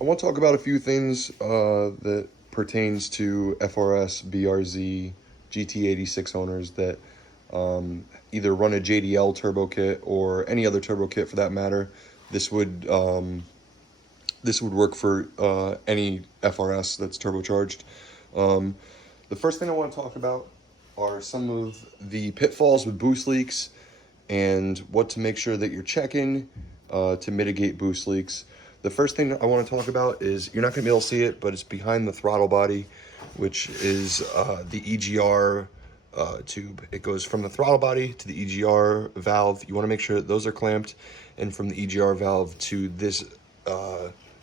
I want to talk about a few things that pertains to FRS, BRZ, GT86 owners that either run a JDL turbo kit or any other turbo kit for that matter. This would this would work for any FRS that's turbocharged. Um, the first thing I want to talk about are some of the pitfalls with boost leaks and what to make sure that you're checking to mitigate boost leaks. The first thing I want to talk about is, you're not going to be able to see it, but it's behind the throttle body, which is the EGR tube. It goes from the throttle body to the EGR valve. You want to make sure that those are clamped, and from the EGR valve to this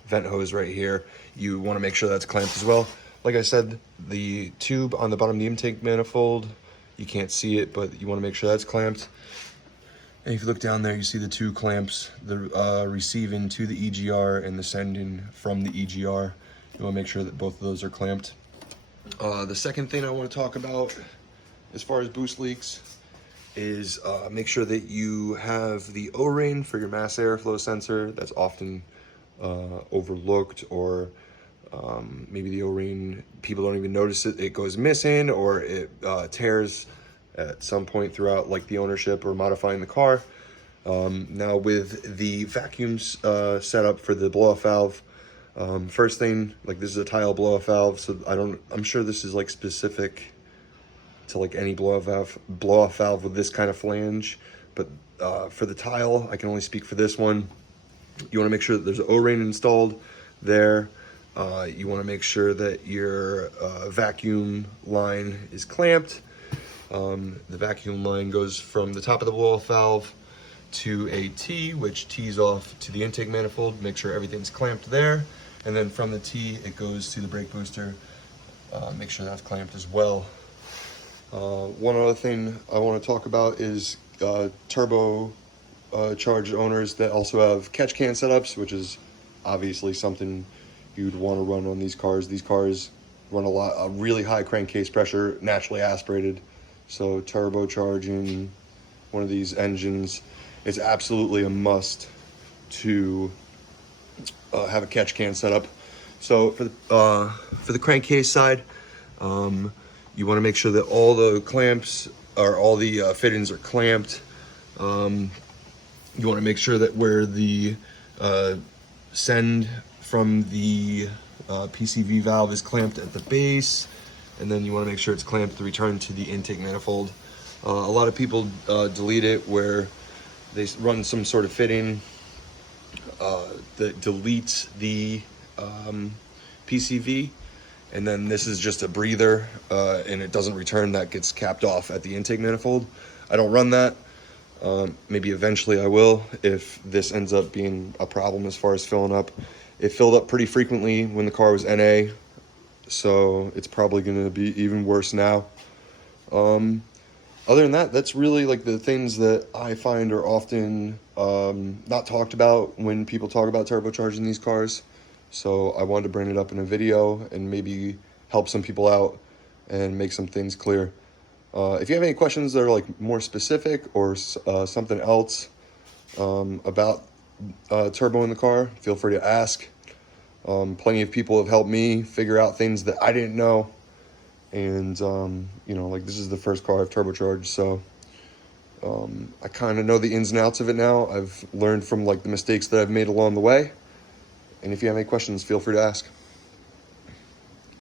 vent hose right here, you want to make sure that's clamped as well. Like I said, the tube on the bottom of the intake manifold, you can't see it, but you want to make sure that's clamped. And if you look down there, you see the two clamps, the receiving to the EGR and the sending from the EGR. You want to make sure that both of those are clamped. The second thing I want to talk about as far as boost leaks is make sure that you have the O-ring for your mass airflow sensor. That's often overlooked, or maybe the O-ring, people don't even notice it goes missing, or it tears at some point throughout like the ownership or modifying the car. Now with the vacuums set up for the blow-off valve, first thing, like this is a tile blow-off valve, so I'm sure this is like specific to like any blow-off valve with this kind of flange, but for the tile, I can only speak for this one. You want to make sure that there's an O-ring installed there. You want to make sure that your vacuum line is clamped. The vacuum line goes from the top of the blow-off valve to a T, which tees off to the intake manifold. Make sure everything's clamped there. And then from the T, it goes to the brake booster. Make sure that's clamped as well. One other thing I want to talk about is turbo charged owners that also have catch can setups, which is obviously something you'd want to run on these cars. These cars run a really high crankcase pressure, naturally aspirated. So turbocharging one of these engines is absolutely a must to have a catch can setup. So for the crankcase side, you want to make sure that all the clamps or all the fittings are clamped. You want to make sure that where the send from the PCV valve is clamped at the base, and then you want to make sure it's clamped to return to the intake manifold. A lot of people delete it where they run some sort of fitting that deletes the PCV, and then this is just a breather and it doesn't return, that gets capped off at the intake manifold. I don't run that. Maybe eventually I will if this ends up being a problem as far as filling up. It filled up pretty frequently when the car was NA, so it's probably going to be even worse now. Other than that, that's really like the things that I find are often not talked about when people talk about turbocharging these cars. So I wanted to bring it up in a video and maybe help some people out and make some things clear. If you have any questions that are like more specific or something else about turbo in the car, feel free to ask. Plenty of people have helped me figure out things that I didn't know. And, you know, like this is the first car I've turbocharged, so I kind of know the ins and outs of it now. I've learned from like the mistakes that I've made along the way. And if you have any questions, feel free to ask.